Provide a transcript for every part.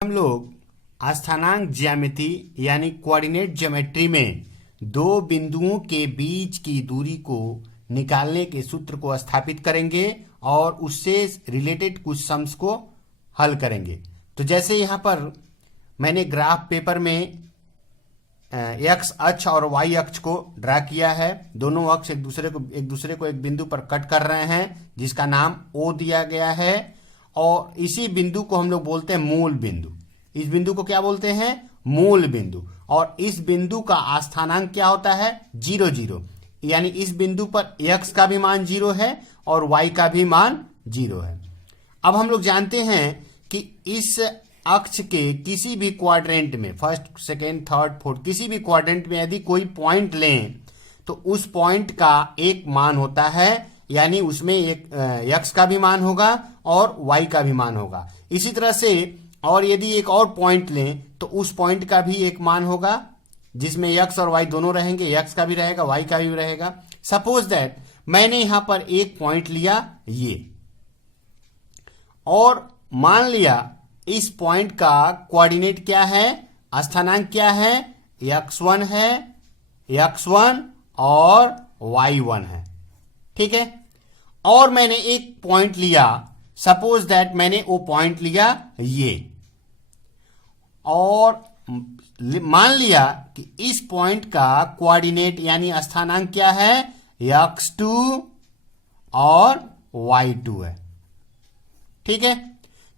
हम लोग स्थानांक ज्यामिति यानी कोऑर्डिनेट ज्योमेट्री में दो बिंदुओं के बीच की दूरी को निकालने के सूत्र को स्थापित करेंगे और उससे रिलेटेड कुछ सम्स को हल करेंगे। तो जैसे यहाँ पर मैंने ग्राफ पेपर में एक्स अक्ष और वाई अक्ष को ड्रा किया है। दोनों अक्ष एक दूसरे को एक बिंदु पर कट कर रहे हैं जिसका नाम ओ दिया गया है और इसी बिंदु को हम लोग बोलते हैं मूल बिंदु। इस बिंदु को क्या बोलते हैं? मूल बिंदु। और इस बिंदु का स्थानांक क्या होता है? 0 0। यानी इस बिंदु पर x का भी मान 0 है और y का भी मान 0 है। अब हम लोग जानते हैं कि इस अक्ष के किसी भी क्वाड्रेंट में, फर्स्ट सेकेंड थर्ड फोर्थ, किसी भी क्वाड्रेंट में यदि कोई पॉइंट लें तो उस पॉइंट का एक मान होता है, यानी उसमें एक x का भी मान होगा और y का भी मान होगा। इसी तरह से और यदि एक और पॉइंट लें तो उस पॉइंट का भी एक मान होगा जिसमें x और y दोनों रहेंगे, x का भी रहेगा y का भी रहेगा। सपोज दैट मैंने यहां पर एक पॉइंट लिया ये और मान लिया इस पॉइंट का कोऑर्डिनेट क्या है, स्थानांक क्या है, x1 है, x1 और y1 है। ठीक है। और मैंने एक पॉइंट लिया, सपोज दैट मैंने वो पॉइंट लिया ये और मान लिया कि इस पॉइंट का कोऑर्डिनेट यानी स्थानांक क्या है, x2 और y2 है। ठीक है।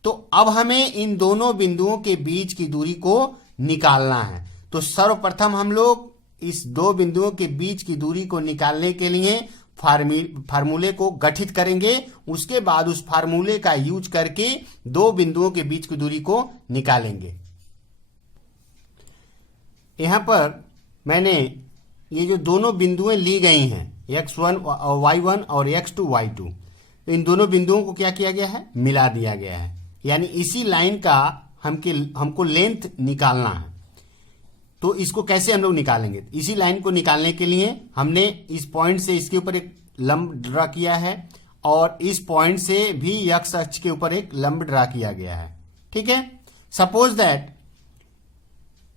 तो अब हमें इन दोनों बिंदुओं के बीच की दूरी को निकालना है। तो सर्वप्रथम हम लोग इस दो बिंदुओं के बीच की दूरी को निकालने के लिए फार्मूले को गठित करेंगे। उसके बाद उस फार्मूले का यूज करके दो बिंदुओं के बीच की दूरी को निकालेंगे। यहां पर मैंने ये जो दोनों बिंदुएं ली गई हैं, x1 y1 और x2 y2, इन दोनों बिंदुओं को क्या किया गया है, मिला दिया गया है। यानी इसी लाइन का हमको लेंथ निकालना है। तो इसको कैसे हम लोग निकालेंगे? इसी लाइन को निकालने के लिए हमने इस पॉइंट से इसके ऊपर एक लंब ड्रा किया है और इस पॉइंट से भी x अक्ष के ऊपर एक लंब ड्रा किया गया है। ठीक है। सपोज दैट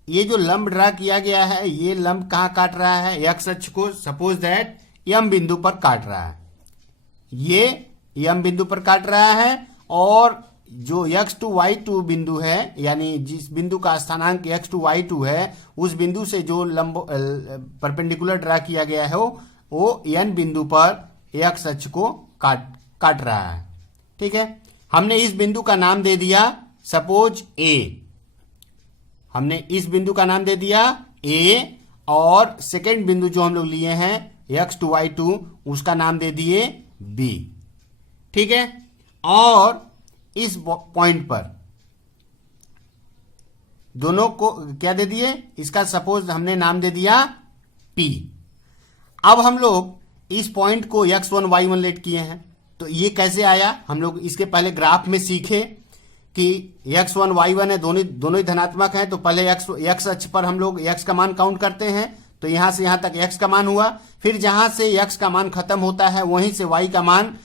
ये जो लंब ड्रा किया गया है, ये लंब कहां काट रहा है, x अक्ष को सपोज दैट m बिंदु पर काट रहा है। ये m बिंदु पर काट रहा है और जो x2 y2 बिंदु है, यानी जिस बिंदु का स्थानांक x2 y2 है, उस बिंदु से जो लंब परपेंडिकुलर ड्रा किया गया है वो n बिंदु पर x अक्ष को काट रहा है। ठीक है। हमने इस बिंदु का नाम दे दिया सपोज a। हमने इस बिंदु का नाम दे दिया a और सेकेंड बिंदु जो हम लोग लिए हैं x2 y2, उसका नाम दे दिए b। ठीक है। और इस पॉइंट पर दोनों को क्या दे दिए, इसका सपोज हमने नाम दे दिया P। अब हम लोग इस पॉइंट को x1 y1 लेट किए हैं। तो ये कैसे आया, हम लोग इसके पहले ग्राफ में सीखे कि x1 y1 है, दोनों ही धनात्मक हैं। तो पहले x अक्ष पर हम लोग x का मान काउंट करते हैं। तो यहां से यहां तक x का मान हुआ, फिर जहां से x का मान खत्म होता है वहीं से y का मान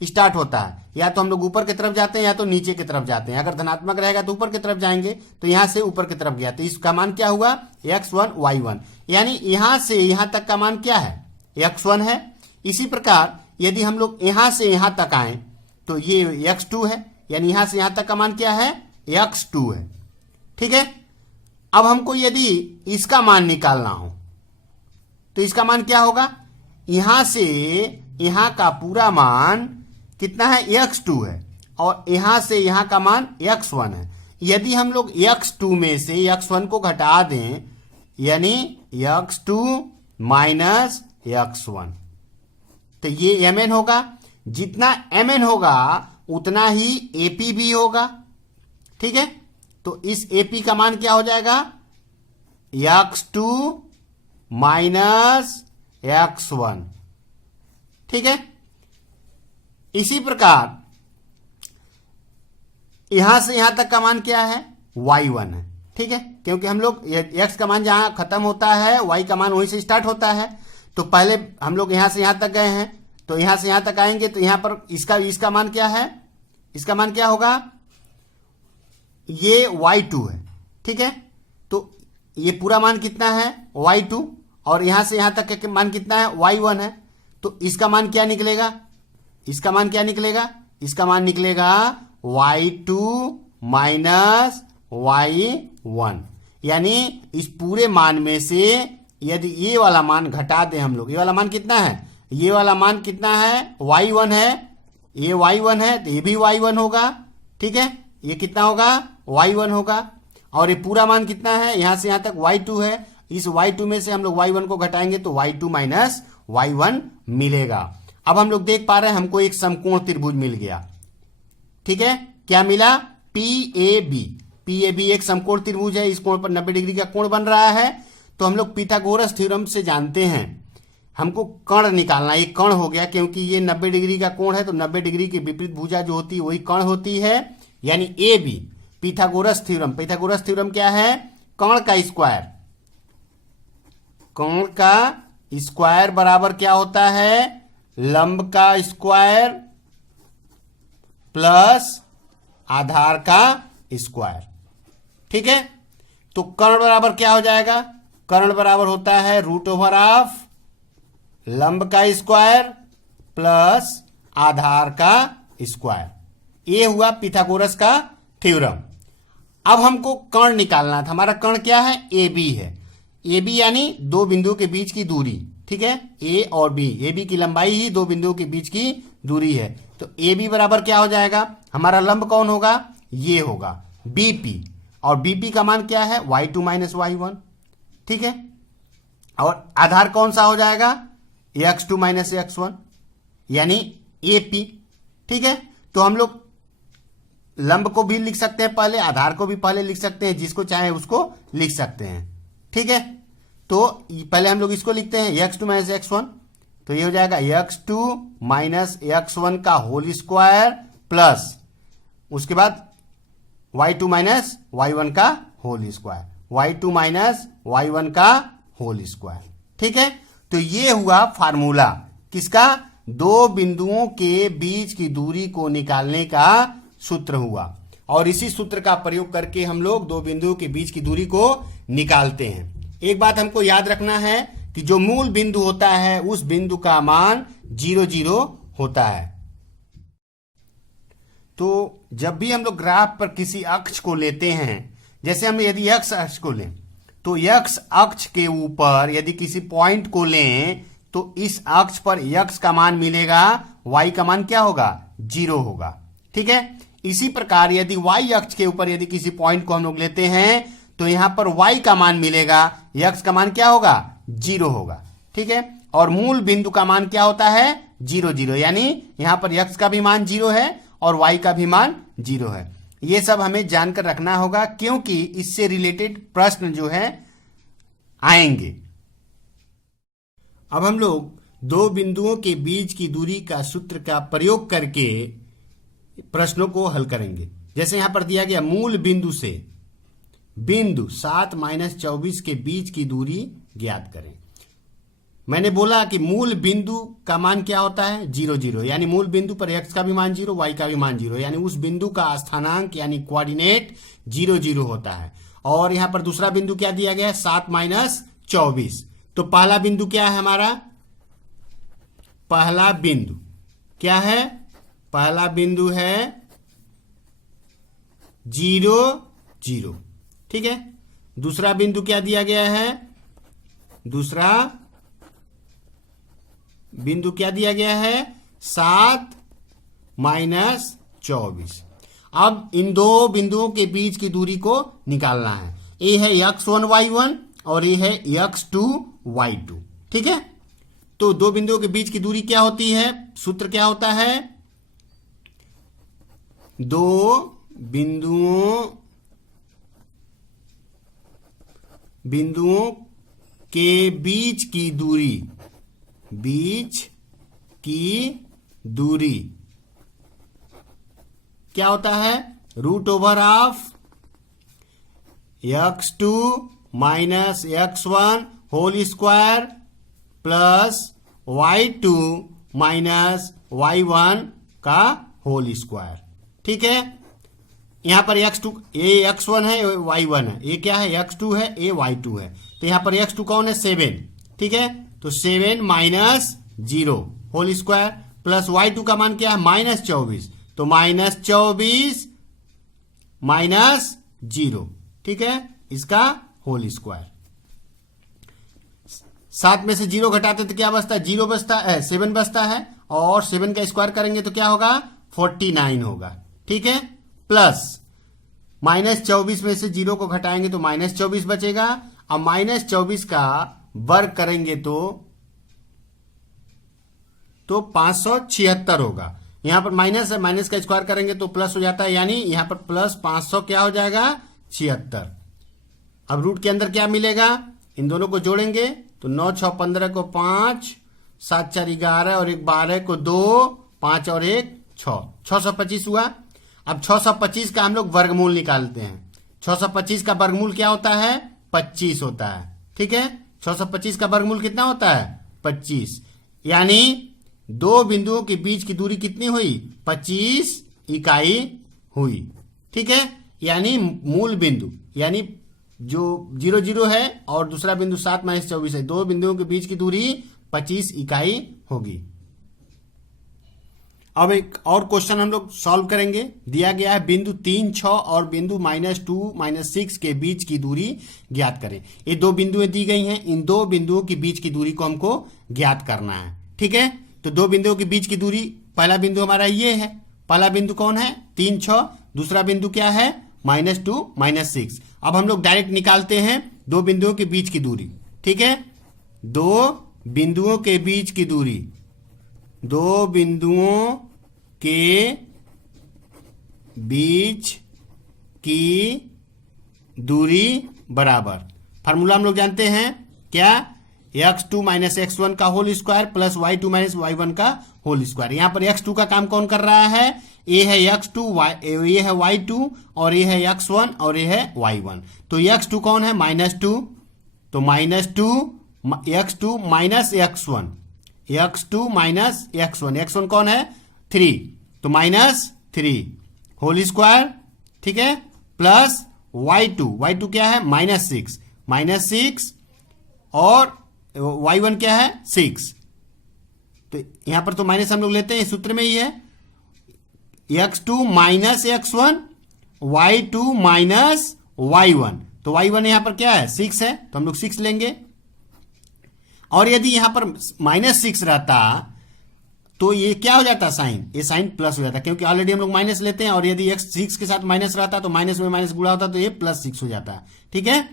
स्टार्ट होता है। या तो हम लोग ऊपर की तरफ जाते हैं या तो नीचे की तरफ जाते हैं। अगर धनात्मक रहेगा तो ऊपर की तरफ जाएंगे, तो यहां से ऊपर की तरफ गया तो इसका मान क्या हुआ, x1 y1। यानी यहां से यहां तक का मान क्या है, x1 है। इसी प्रकार यदि हम लोग यहां से यहां तक आए तो ये x2 है, यानी यहां से यहां तक का मान क्या है, x2 है। ठीक है। अब हमको यदि इसका मान निकालना हो तो इसका मान क्या होगा, यहां से यहां का पूरा मान कितना है, x2 है और यहां से यहां का मान x1 है। यदि हम लोग x2 में से x1 को घटा दें, यानी x2 माइनस x1, तो ये mn होगा। जितना mn होगा उतना ही AP भी होगा। ठीक है। तो इस AP का मान क्या हो जाएगा, x2 माइनस x1। ठीक है। इसी प्रकार यहां से यहां तक का मान क्या है, y1 है। ठीक है। क्योंकि हम लोग x का मान जहां खत्म होता है y का मान वहीं से स्टार्ट होता है। तो पहले हम लोग यहां से यहां तक गए हैं, तो यहां से यहां तक आएंगे तो यहां पर इसका मान क्या है, इसका मान क्या होगा, ये y2 है, ठीक है। तो ये पूरा मान कितना है y2, और यहां से यहां तक का मान कितना है y1 है। तो इसका मान क्या निकलेगा, इसका मान क्या निकलेगा, इसका मान निकलेगा y2 माइनस y1। यानी इस पूरे मान में से यदि ये वाला मान घटा दें हम लोग, ये वाला मान कितना है, ये वाला मान कितना है y1 है, ये y1 है तो ये भी y1 होगा, ठीक है। ये कितना होगा y1 होगा, और ये पूरा मान कितना है, यहां से यहां तक y2 है। इस y2 में से हम लोग y1 को घटाएंगे तो y2 माइनस y1 मिलेगा। अब हम लोग देख पा रहे हैं हमको एक समकोण त्रिभुज मिल गया, ठीक है। क्या मिला, PAB। PAB एक समकोण त्रिभुज है, इस कोण पर 90 डिग्री का कोण बन रहा है। तो हम लोग पिथागोरस थ्योरम से जानते हैं हमको कर्ण निकालना, ये कर्ण हो गया क्योंकि ये 90 डिग्री का कोण है, तो 90 डिग्री की विपरीत भुजा जो होती है वही कर्ण होती है, यानी AB। Pythagoras theorem, Pythagoras theorem क्या है, कर्ण का स्क्वायर, कर्ण का स्क्वायर बराबर क्या होता है, लंब का स्क्वायर प्लस आधार का स्क्वायर, ठीक है। तो कर्ण बराबर क्या हो जाएगा, कर्ण बराबर होता है रूट ओवर ऑफ लंब का स्क्वायर प्लस आधार का स्क्वायर। ये हुआ पिथागोरस का थ्योरम। अब हमको कर्ण निकालना था, हमारा कर्ण क्या है, AB है। AB यानी दो बिंदुओं के बीच की दूरी, ठीक है, A और B, AB की लंबाई ही दो बिंदुओं के बीच की दूरी है। तो AB बराबर क्या हो जाएगा, हमारा लंब कौन होगा, ये होगा BP, और BP का मान क्या है y2 माइनस y1, ठीक है। और आधार कौन सा हो जाएगा, x2 माइनस x1 यानी AP, ठीक है। तो हम लोग लंब को भी लिख सकते हैं पहले, आधार को भी पहले लिख सकते हैं, जिसको चाहे उसको लिख सकते हैं, ठीक है। तो पहले हम लोग इसको लिखते हैं x2 माइनस x1, तो ये हो जाएगा x2 माइनस x1 का होल स्क्वायर प्लस उसके बाद y2 माइनस y1 का whole square, y2 minus y1 का होल स्क्वायर, ठीक है। तो ये हुआ फार्मूला किसका, दो बिंदुओं के बीच की दूरी को निकालने का सूत्र हुआ, और इसी सूत्र का प्रयोग करके हम लोग दो बिंदुओं के बीच की दूरी को निकालते हैं। एक बात हमको याद रखना है कि जो मूल बिंदु होता है उस बिंदु का मान 0 0 होता है। तो जब भी हम लोग ग्राफ पर किसी अक्ष को लेते हैं, जैसे हम यदि x अक्ष को लें, तो x अक्ष के ऊपर यदि किसी पॉइंट को लें तो इस अक्ष पर x का मान मिलेगा, y का मान क्या होगा, 0 होगा, ठीक है। इसी प्रकार यदि y अक्ष के ऊपर यदि किसी पॉइंट को हम लोग लेते हैं तो यहां पर y का मान मिलेगा, x का मान क्या होगा, 0 होगा, ठीक है। और मूल बिंदु का मान क्या होता है, 0 0, यानी यहां पर x का भी मान 0 है और y का भी मान 0 है। ये सब हमें जानकर रखना होगा क्योंकि इससे रिलेटेड प्रश्न जो है आएंगे। अब हम लोग दो बिंदुओं के बीच की दूरी का सूत्र का प्रयोग करके प्रश्नों को हल करेंगे। जैसे यहां पर दिया गया मूल बिंदु से बिंदु 7 माइनस 24 के बीच की दूरी ज्ञात करें। मैंने बोला कि मूल बिंदु का मान क्या होता है, 0 0, यानी मूल बिंदु पर x का भी मान 0, y का भी मान 0, यानी उस बिंदु का स्थानांक यानी कोऑर्डिनेट 0 0 होता है। और यहां पर दूसरा बिंदु क्या दिया गया है, 7 माइनस 24। तो पहला बिंदु क्या है हमारा, पहला बिंदु क्या है, पहला बिंदु है 0 0, ठीक है। दूसरा बिंदु क्या दिया गया है, दूसरा बिंदु क्या दिया गया है, 7 माइनस 24। अब इन दो बिंदुओं के बीच की दूरी को निकालना है। ये है x1 y1 और ये है x2 y2, ठीक है। तो दो बिंदुओं के बीच की दूरी क्या होती है, सूत्र क्या होता है, दो बिंदुओं के बीच की दूरी क्या होता है, root over of x2 minus x1 whole square plus y2 minus y1 का होल स्क्वायर, ठीक है। यहां पर x2 ये x1 है, ये y1 है, ये क्या है x2 है, ये y2 है। तो यहां पर x2 कौन है 7, ठीक है। तो 7 minus 0 whole square plus y2 का मान क्या है माइनस 24, तो माइनस 24 माइनस 0, ठीक है, इसका होल स्क्वायर। 7 में से 0 घटाते तो क्या बचता है 0 बचता है, 7 बचता है, और 7 का स्क्वायर करेंगे तो क्या होगा 49 होगा, ठीक है। प्लस माइनस 24 में से 0 को घटाएंगे तो माइनस 24 बचेगा। अब माइनस 24 का वर्ग करेंगे तो 576 होगा। यहां पर माइनस है, माइनस का स्क्वायर करेंगे तो प्लस हो जाता है, यानी यहां पर प्लस 500 क्या हो जाएगा 76। अब रूट के अंदर क्या मिलेगा, इन दोनों को जोड़ेंगे तो 9 6 15 को 5, 7 4 11 और 1 12 को 2, 5 और 1 6, 625 हुआ। अब 625 का हम लोग वर्गमूल निकालते हैं। 625 का वर्गमूल क्या होता है 25 होता है, ठीक है। 625 का वर्गमूल कितना होता है 25, यानी दो बिंदुओं के बीच की दूरी कितनी हुई 25 इकाई हुई, ठीक है। यानी मूल बिंदु यानी जो 0 0 है और दूसरा बिंदु 7 माइनस 24 है, दो बिंदुओं के बीच की दूरी 25 इकाई होगी। अब एक और क्वेश्चन हम लोग सॉल्व करेंगे। दिया गया है बिंदु 3 6 और बिंदु -2 -6 के बीच की दूरी ज्ञात करें। ये दो बिंदुएं दी गई हैं, इन दो बिंदुओं के बीच की दूरी को हमको ज्ञात करना है, ठीक है। तो दो बिंदुओं के बीच की दूरी, पहला बिंदु हमारा ये है, पहला बिंदु कौन है 3 6, दूसरा बिंदु क्या है -2 -6। अब हम लोग डायरेक्ट निकालते हैं दो बिंदुओं के बीच की दूरी, ठीक है। दो बिंदुओं के बीच की दूरी, दो बिंदुओं के बीच की दूरी बराबर, फार्मूला हम लोग जानते हैं क्या, x2 - x1 का whole square plus y2 - y1 का होल स्क्वायर। यहां पर x2 का काम कौन कर रहा है, ये है x2, ये है y2 और ये है x1 और ये है y1। तो x2 कौन है -2, तो -2 x2 minus x1, x2 minus x1, x1 कौन है 3, तो -3 होल स्क्वायर, ठीक है, प्लस y2 क्या है -6 और y1 क्या है 6। तो यहां पर तो माइनस हम लोग लेते हैं, सूत्र में ही है x2 minus x1 y2 minus y1, तो y1 यहां पर क्या है 6 है, तो हम लोग 6 लेंगे। और यदि यहां पर -6 रहता तो ये क्या हो जाता साइन, ये साइन प्लस हो जाता, क्योंकि ऑलरेडी हम लोग माइनस लेते हैं, और यदि x 6 के साथ माइनस रहता तो माइनस में माइनस गुणा होता तो ये +6 हो जाता है, ठीक है।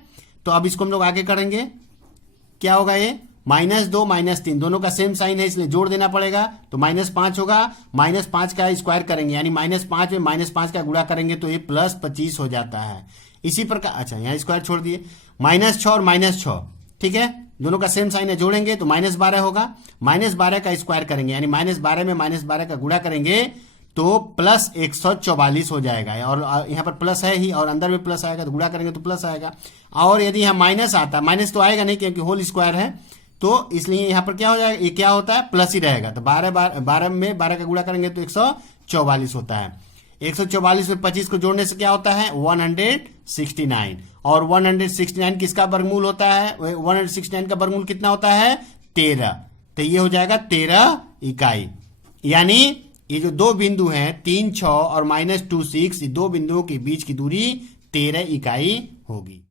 तो अब इसको हम लोग आगे करेंगे, क्या होगा ये -2 -3 दोनों का सेम साइन है, इसलिए जोड़ देना पड़ेगा, तो -5 होगा, -5 का स्क्वायर करेंगे यानी -5 में -5 का गुणा करेंगे तो ये +25 हो जाता है। इसी प्रकार, अच्छा यहाँ स्क्वायर छोड़ दिए, -6 और -6, ठीक है, दोनों का सेम साइन है, जोड़ेंगे तो -12 होगा, -12 का स्क्वायर करेंगे यानी -12 में -12 का गुणा करेंगे तो +144 हो जाएगा, और यहाँ पर प्लस है ही और अंदर में प्लस आएगा तो गुणा करेंगे तो प्लस आएगा। और यदि यहाँ माइनस आता है, माइनस तो आएगा नहीं क्योंकि होल स्क्वायर है, तो इसलिए यहाँ पर क्या हो जाएगा, ये क्या होता है प्लस ही रहेगा, तो 12 में 12 का गुणा करेंगे तो 144 होता है। 144 में 25 को जोड़ने से क्या होता है 169, और 169 किसका वर्गमूल होता है, 169 का वर्गमूल कितना होता है 13, तो ये हो जाएगा 13 इकाई। यानी ये जो दो बिंदु हैं 3 6 और -2 6, दो बिंदुओं के बीच की दूरी 13 इकाई होगी।